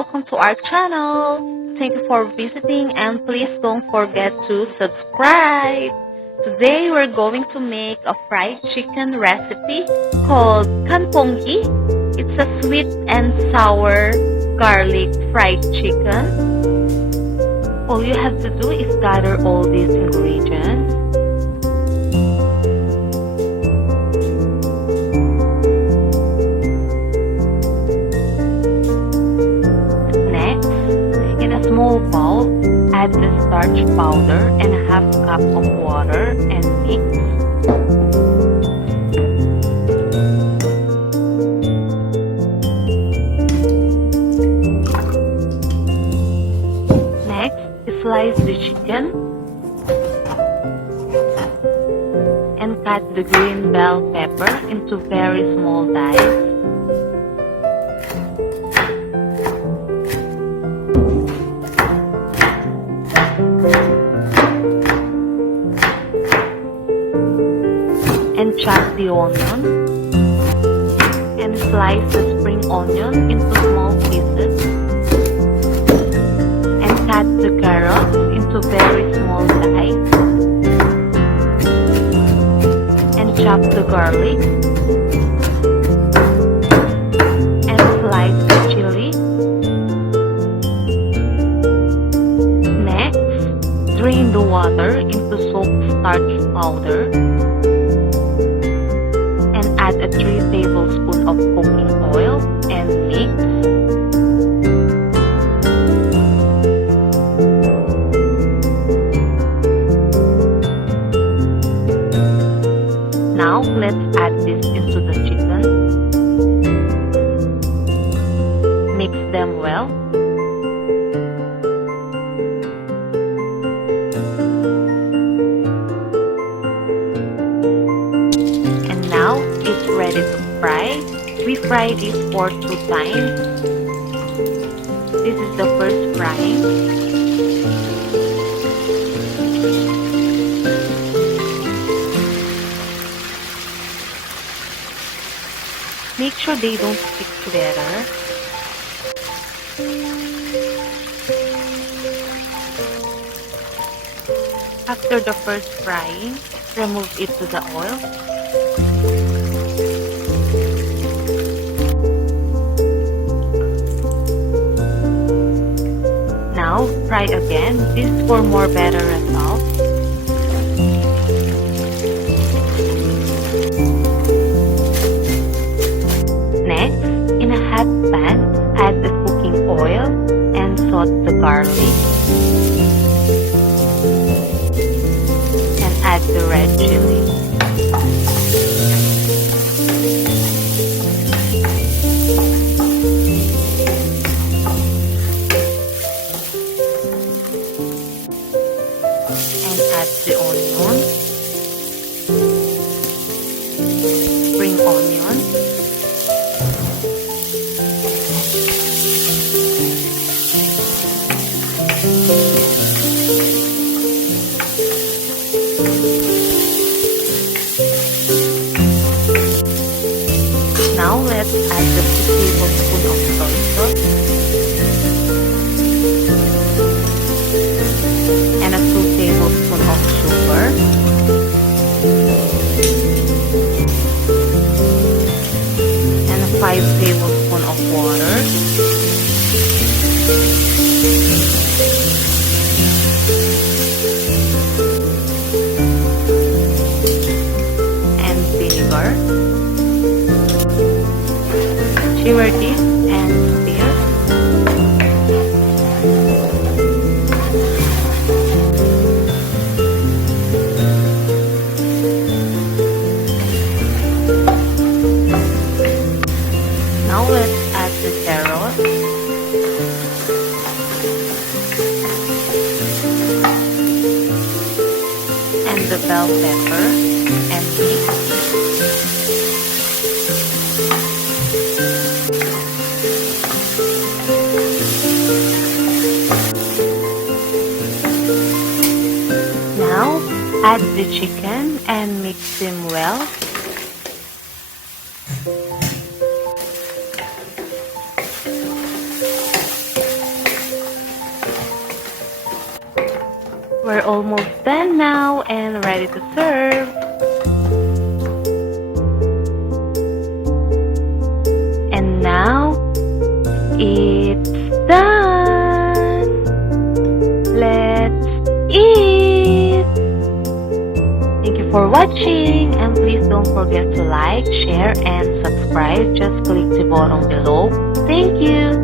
welcome to our channel. Thank you for visiting and please don't forget to subscribe. Today we're going to make a fried chicken recipe called kanponggi. It's a sweet and sour garlic fried chicken. All you have to do is gather all these ingredients. Small bowl, add the starch powder and a half cup of water and mix. Next, slice the chicken and cut the green bell pepper into very small dice. And chop the onion and slice the spring onion into small pieces and cut the carrots into very small dice and chop the garlic and slice the chili. Next, drain the water into soaked starch powder. Add a 3 tablespoons of cooking oil and mix. Now let's add this into the chicken. Mix them well. Now it's ready to fry. We fry this for 2 times. This is the first frying. Make sure they don't stick together. After the first frying, remove it to the oil. Now, fry again. This is for more better results. Next, in a hot pan, add the cooking oil and saute the garlic. And add the red chili. Add the onion, spring onion, now let's add the 2 tablespoons of soy sauce and a 2 tablespoons of sugar and a 5 tablespoons of water and vinegar. Simmer this and stir. Now let's add the carrot and the bell pepper and mix. Now add the chicken and mix them well. We're almost done now and ready to serve. And now, it's done. Let's eat. Thank you for watching, and please don't forget to like, share, and subscribe. Just click the button below. Thank you.